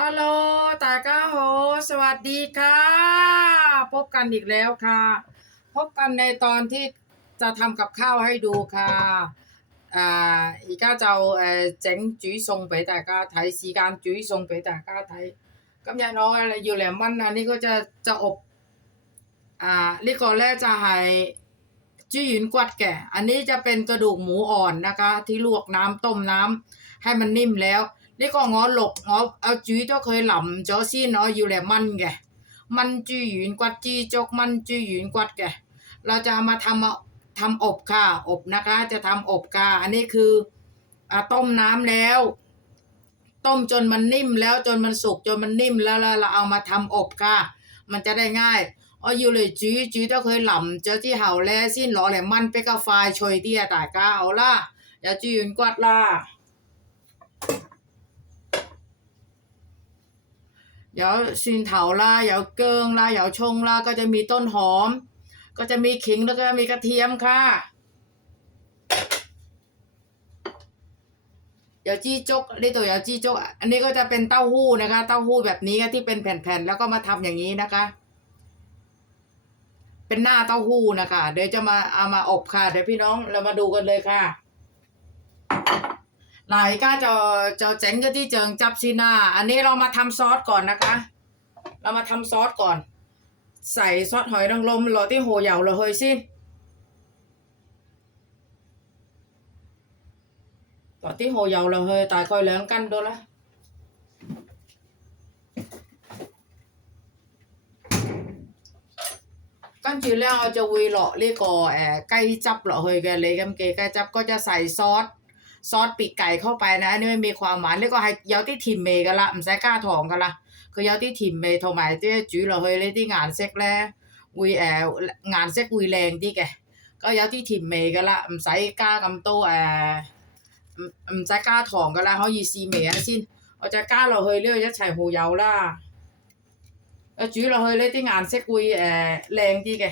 ฮัลโหลตาก้าโห สวัสดีค่ะ พบกันอีกแล้วค่ะ พบกันในตอนที่จะทำกับข้าวให้ดูค่ะอ่าอีกาจะเออจ๋งจุ๋ยทรงไปแต่ก้าไทยสีการจุ๋ยทรงไปแต่ก้าไทยกับยางน้องอะไรอยู่แหลมมันนะนี่ก็จะจะอบอ่านี่ก่อนแรกจะหายจี้หยินกวัดแก่ อันนี้จะเป็นกระดูกหมูอ่อนนะคะ ที่ลวกน้ำต้มน้ำให้มันนิ่มแล้ว 呢个我淥我我煮咗佢腍咗先，我要嚟炆嘅，炆猪软骨猪粥炆猪软骨嘅，เราจะเอามาทำเอาทำอบค่ะ อบนะคะ จะทำอบค่ะ อันนี้คืออ่าต้มน้ำแล้ว ต้มจนมันนิ่มแล้วจนมันสุกจนมันนิ่มแล้วแล้วเราเอามาทำอบค่ะ มันจะได้ง่าย我要嚟煮煮得佢腍咗之后咧，先攞嚟炆比较快脆啲啊！大家好啦，有猪软骨啦。 เดี๋ยวซินเถาล่าเดี๋ยวเกิงล่าเดี๋ยวชงล่าก็จะมีต้นหอม ก็จะมีขิงแล้วก็มีกระเทียมค่ะ เดี๋ยวจี้จกนี่ตัวเดี๋ยวจี้จก อันนี้ก็จะเป็นเต้าหู้นะคะ เต้าหู้แบบนี้ที่เป็นแผ่นๆแล้วก็มาทำอย่างนี้นะคะ เป็นหน้าเต้าหู้นะคะ เดี๋ยวจะมาเอามาอบค่ะ เดี๋ยวพี่น้องเรามาดูกันเลยค่ะ ไหลก็จะจะเจ๋งก็ที่เจิงจับซีนาอันนี้เรามาทำซอสก่อนนะคะ เรามาทำซอสก่อน ใส่ซอสหอยนางรมรอที่โหเหยาเราเฮยสิต่อที่โหเหยาเราเฮยตายคอยเลี้งกันดูละกันจืดแล้วจะวีหล่อเรียกก่อแอใกล้จับหล่อเฮยแกเลยกำเกใกล้จับก็จะใส่ซอส ซอสปีกไก่เข้าไปนะอันนี้ไม่มีความหวาน呢個係有啲甜味噶啦，唔使加糖噶啦。佢有啲甜味同埋即係煮落去呢啲顏色咧，會誒、顏色會靚啲嘅。咁有啲甜味噶啦，唔使加咁多誒，唔唔使加糖噶啦，可以試味下先。我就加落去呢個一齊蠔油啦。誒煮落去呢啲顏色會誒靚啲嘅。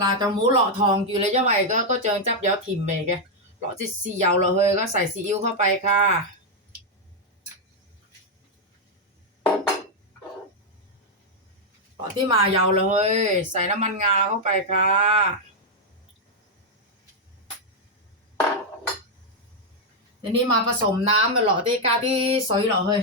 là cho mú lọ thòng kiểu lấy cho mày có có chơi chấp gió thìm mày kìa lọ thì xì dầu lọ hơi có xài xì yêu không bay kha ลอที่มายาวเลย ใส่น้ำมันงาเข้าไปค่ะ ทีนี้มาผสมน้ำหล่อที่กาที่สอยหล่อเฮ้ย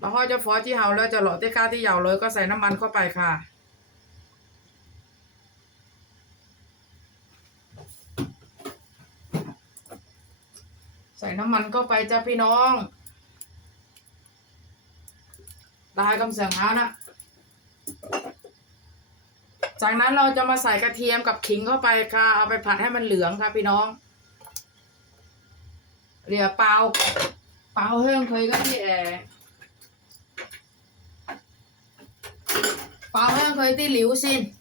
เราห่อยจะฟอที่เฮาแล้วจะหล่อเต้ก้าที่ยาวเลยก็ใส่น้ำมันเข้าไปค่ะ ใส่น้ำมันเข้าไปจ้าพี่น้องตายกำเสียงเฮานะจากนั้นเราจะมาใส่กระเทียมกับขิงเข้าไปค่ะ เอาไปผัดให้มันเหลืองค่ะพี่น้องเหลือเปล่าเปล่าเฮิ่งเคยก็ที่แอ๋ 爆香佢啲料先，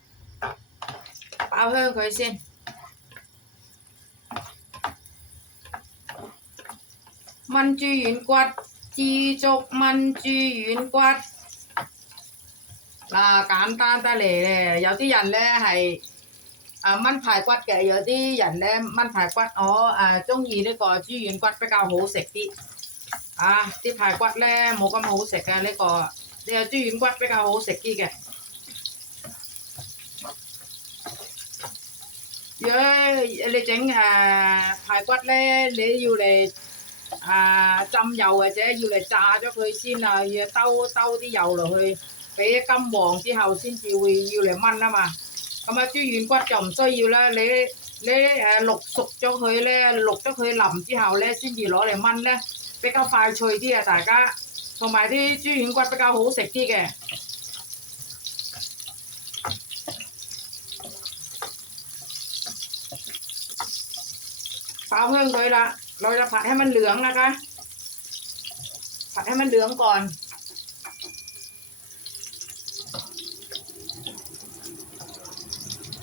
爆香佢先。炆豬軟骨，豬粥炆豬軟骨。嗱，簡單得嚟咧，有啲人咧係啊炆排骨嘅，有啲人咧炆排骨，我誒中意呢個豬軟骨比較好食啲。啊，啲排骨咧冇咁好食嘅呢個，呢個豬軟骨比較好食啲嘅。 với lê tránh à thái quát lê lê dù lê à chăm dầu à chứ dù lê trà cho hơi xin là tao tao đi dầu rồi hơi cái căm bòn chứ hầu xin chịu dù lê măn đó mà còn mà chú yến quát chồng xoay dù là lê lê à, lục sục cho hơi lê lục cho hơi lầm chứ hầu lê xin gì đó lê măn lê 比較快脆啲啊，大家同埋啲豬軟骨比較好食啲嘅。 ปลาเพิ่งโดยละโดยละผัดให้มันเหลืองนะคะ ผัดให้มันเหลืองก่อน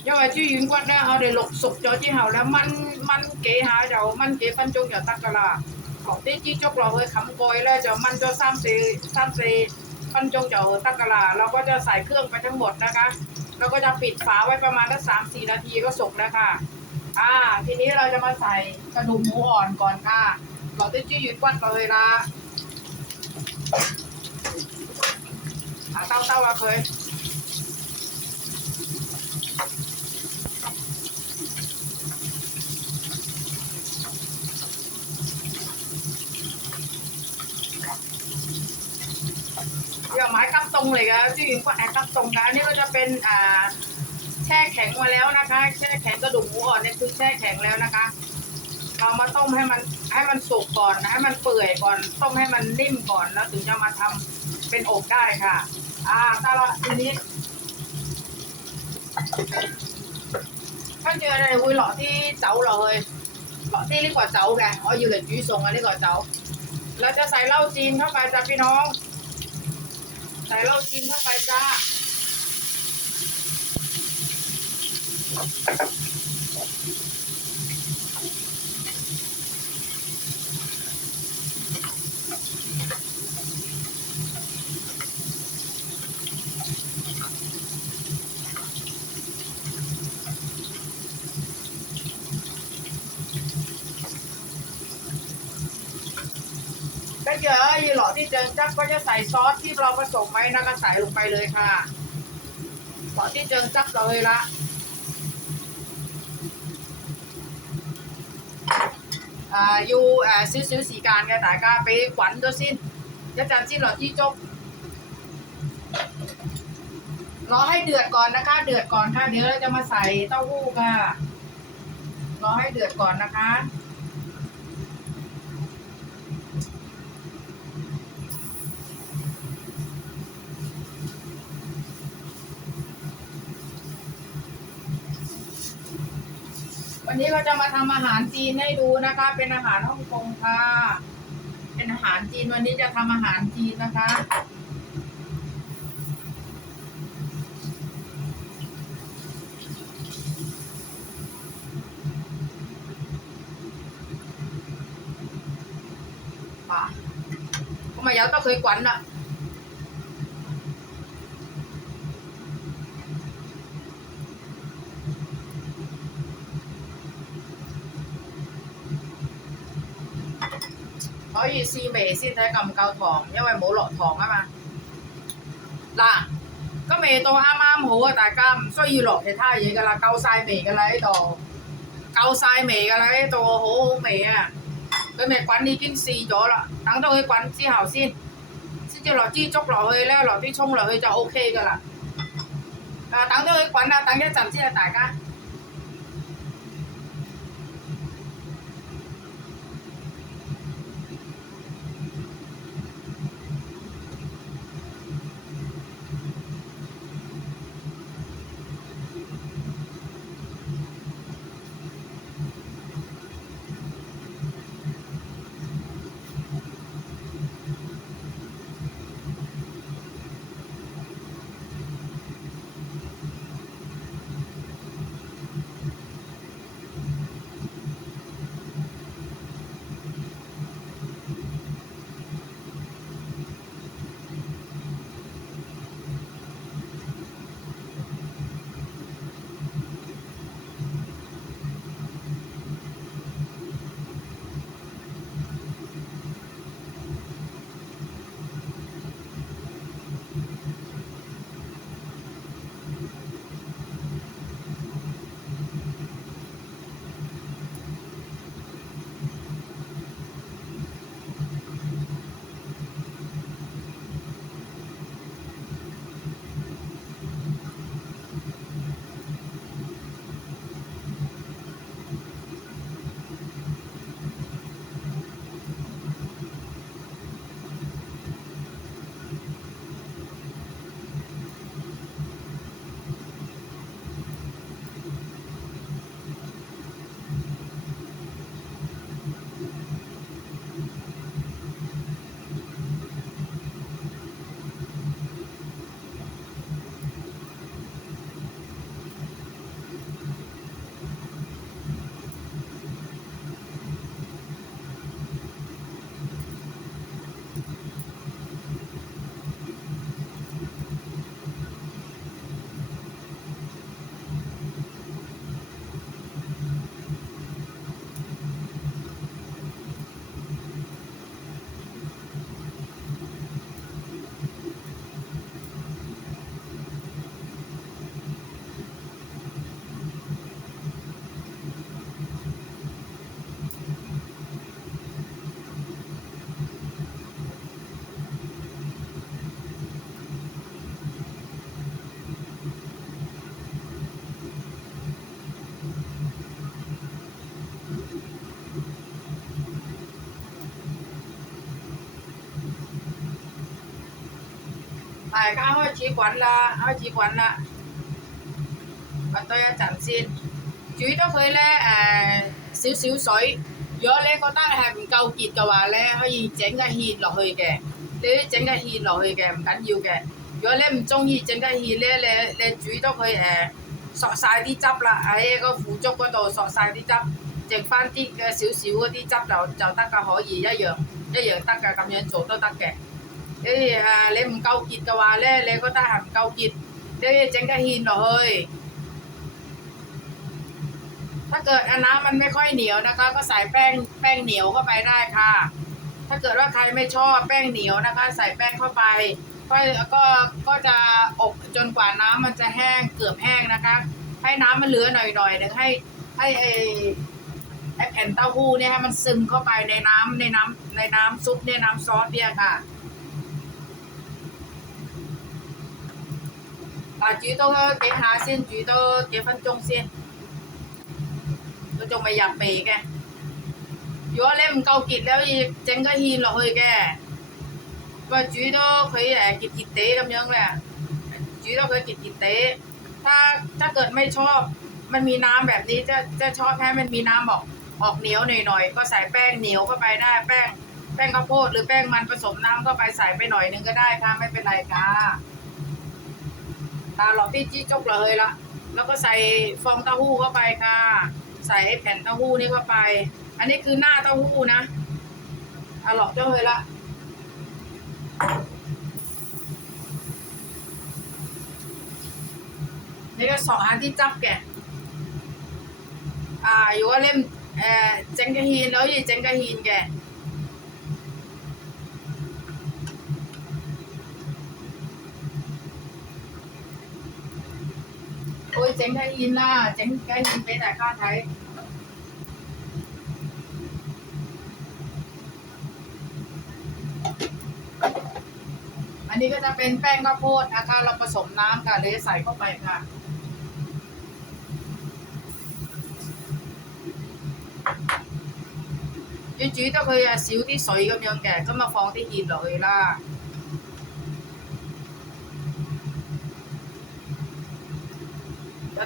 do vậy chứ yên quát đã ở để lục sụp cho chị hào là măn măn kế hái đầu măn kế phân chung nhà tắc là họ tí chi chốc là hơi khắm coi là cho măn cho sam xì sam xì ันจงเจอตักกะลาเราก็จะใส่เครื่องไปทั้งหมดนะคะ เราก็จะปิดฝาไว้ประมาณสักสามสี่นาทีก็สุกแล้วค่ะ อ่า ทีนี้เราจะมาใส่กระดูกหมูอ่อนก่อนค่ะ เราได้จี้ยืนกวัดเลยละอาเต้าเต้าเราเคยเดี๋ยวไม้กำตรงเลยค่ะที่ยิงกว่าแอบกำตรงนะอันนี่ก็จะเป็นอ่า แช่แข็งมาแล้วนะคะ แช่แข็งกระดูกหมูอ่อนเนี่ยคือแช่แข็งแล้วนะคะ เอามาต้มให้มันให้มันสุกก่อนให้มันเปื่อยก่อน ต้มให้มันนิ่มก่อนแล้วถึงจะมาทำเป็นอกได้ค่ะ อ่าตลอดอันนี้ข้างเจอในวุ้ยหล่อที่เจ้าเราเลยหล่อที่เรียกว่าเจ้าไงอ๋ออยู่เลยยุ้ยทรงอันนี้ก่อนเจ้าเราจะใส่เหล้าจีนเข้าไปจ้ะพี่น้อง ใส่เหล้าจีนเข้าไปจ้า ก็เยอะยีหลอดที่เจิงจับก็จะใส่ซอสที่เราผสมไว้นะก็ใส่ลงไปเลยค่ะหลอดที่เจิงจับเลยละ à, dù à, xíu xíu thời gian cái đại gia bị quẩn đó xin cho chàng xin lọt chi chốc รอให้เดือดก่อนนะคะ เดือดก่อนค่ะ เดี๋ยวเราจะมาใส่เต้าหู้ค่ะ รอให้เดือดก่อนนะคะ วันนี้เราจะมาทำอาหารจีนให้ดูนะคะ เป็นอาหารฮ่องกงค่ะ เป็นอาหารจีนวันนี้จะทำอาหารจีนนะคะ à không mà giáo tao khơi quánh ạ 可以試味先睇夠唔夠糖，因為冇落糖啊嘛。嗱，個味道啱啱好啊，大家唔需要落其他嘢噶啦，夠晒味噶啦呢度，夠晒味噶啦呢度，好好味啊！佢咪滾已經試咗啦，等到佢滾之後先，先至落支竹落去咧，落啲葱落去就 O K 噶啦。啊，等到佢滾啦，等一陣先啊，大家。 大家開始滾啦，開始滾啦。滾多一陣先，煮咗佢咧誒少少水。如果你覺得係唔夠結嘅話咧，可以整個芡落去嘅。你整個芡落去嘅唔緊要嘅。如果你唔中意整個芡咧，你你煮咗佢誒索晒啲汁啦，喺個腐竹嗰度索晒啲汁，剩翻啲嘅少少嗰啲汁就就得噶，可以一樣一樣得噶，咁樣做都得嘅。 เอ้ยอ่าเ đấy à lấy mình câu kịt câu à lấy หั่ có ta hẳn câu kịt đấy chẳng cái hin ฮ้ยถ้าเกิดอนน้ำมันไม่ค่อยเหนียวนะคะ ก็ใส่แป้งแป้งเหนียวเข้าไปได้ค่ะ ถ้าเกิดว่าใครไม่ชอบแป้งเหนียวนะคะ ใส่แป้งเข้าไปก็ก็ก็จะอบจนกว่าน้ำมันจะแห้งเกือบแห้งนะคะ ให้น้ำมันเหลือหน่อยหน่อยนึงให้ให้ไอ้ไอ้แผ่นเต้าหู้เนี่ยให้มันซึมเข้าไปในน้ำในน้ำในน้ำซุปเนี่ยน้ำซอสเนี่ยค่ะ à, chỉ tôi cái hà xin chỉ tôi cái phân chung xin tôi chung mày giảm bì kìa dù lấy mình câu kịt đâu gì chẳng có hi lọ hơi kìa và chỉ tôi phải à, kịt kịt tế làm nhân là chỉ tôi phải kịt kịt tế ถ้าถ้าเกิดไม่ชอบมันมีน้ำแบบนี้จะจะชอบแค่มันมีน้ำออกออกเหนียวหน่อยๆก็ใส่แป้งเหนียวเข้าไปได้แป้งแป้งข้าวโพดหรือแป้งมันผสมน้ำเข้าไปใส่ไปหน่อยนึงก็ได้ค่ะไม่เป็นไรค่ะ ตาหลอกที่จี้จกเลยละแล้วก็ใส่ฟองเต้าหู้เข้าไปค่ะ ใส่ไอ้แผ่นเต้าหู้นี่เข้าไป อันนี้คือหน้าเต้าหู้นะอาหลอกเจ้าเลยละนี่ก็สองอันที่จับแกะอ่าอยู่ว่าเล่มเอ่อเจงกะฮีนแล้วยี่เจงกะฮีนแกะ tránh cái in là tránh cái in với đại ca thấy อันนี้ก็จะเป็นแป้งข้าวโพดนะคะเราผสมน้ำค่ะเลยใส่เข้าไปค่ะ 要煮得佢啊少啲水咁样嘅，咁啊放啲芡落去啦。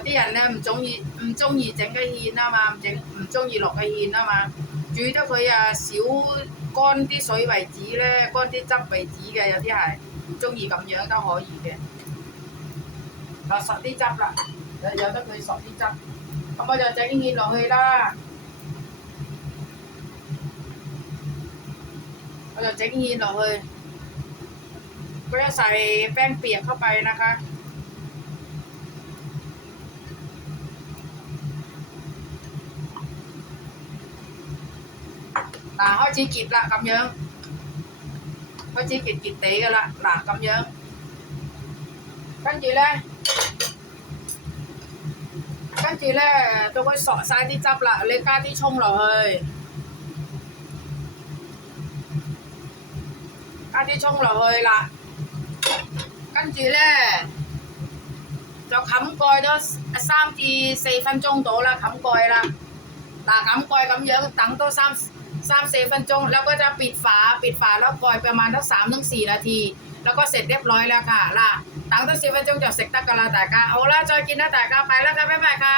有啲人咧唔中意唔中意整嘅芡啊嘛，唔整唔中意落嘅芡啊嘛，煮得佢啊少乾啲水為止咧，乾啲汁為止嘅，有啲係唔中意咁樣都可以嘅。落實啲汁啦，有有得佢索啲汁，咁我就整芡落去啦。我就整芡落去，ก็จะใส่แป้งเปียกเข้าไปนะคะ 開始結啦，咁樣開始結結地嘅啦，嗱咁樣，跟住咧，跟住咧到佢索晒啲汁啦，你加啲葱落去，加啲葱落去啦，跟住咧就冚蓋咗三至四分鐘到啦，冚蓋啦。嗱冚蓋咁樣等多三 สร้างเซฟฟันจง แล้วก็จะปิดฝาปิดฝาแล้วปล่อยประมาณทั้งสามถึงสี่นาที แล้วก็เสร็จเรียบร้อยแล้วค่ะล่ะตังตั้งเซฟฟันจงจากเซกตะกะลาตากาเอาล่ะจอยกินหน้าตากาไปแล้วค่ะบ๊ายบายค่ะ